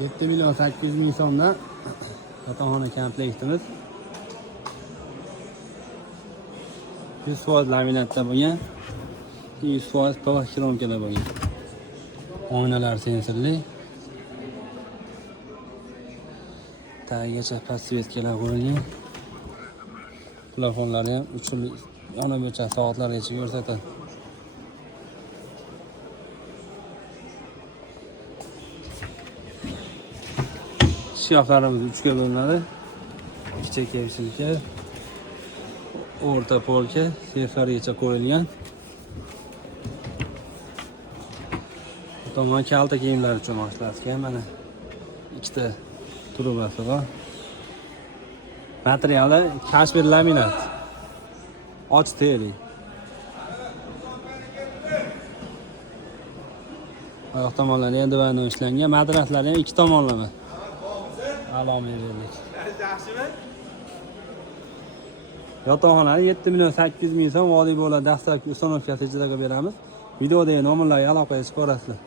7.800.000 so'mda yotoqxona komplektimiz 100% laminatda bo'lgan, 100% PVC kromkada bo'lgan. Oynalar sensorli. Tagigacha podsvetkalar qo'yilgan. Plafonlari ham uchli yonib o'char soatlargacha ko'rsatadi. Shkaflarimiz 3 ga bo'linadi. Kichik kevshilka, o'rta polka, seflargacha qo'yilgan. Tomon kalta kiyimlar uchun moslashgan. Mana ikkita trubasi bor. Materiali kashmir laminat. Och teri. Oyoq tomonlari ham divandan ishlangan. Madraslari ham ikki tomonlama. Alomiverlik. Yotoqxonani 7.800.000 so'm vodiy bo'ladi. Dastlabki uстановka ijarada beramiz. Videodagi nomerlarga aloqa qilib ko'rasizlar.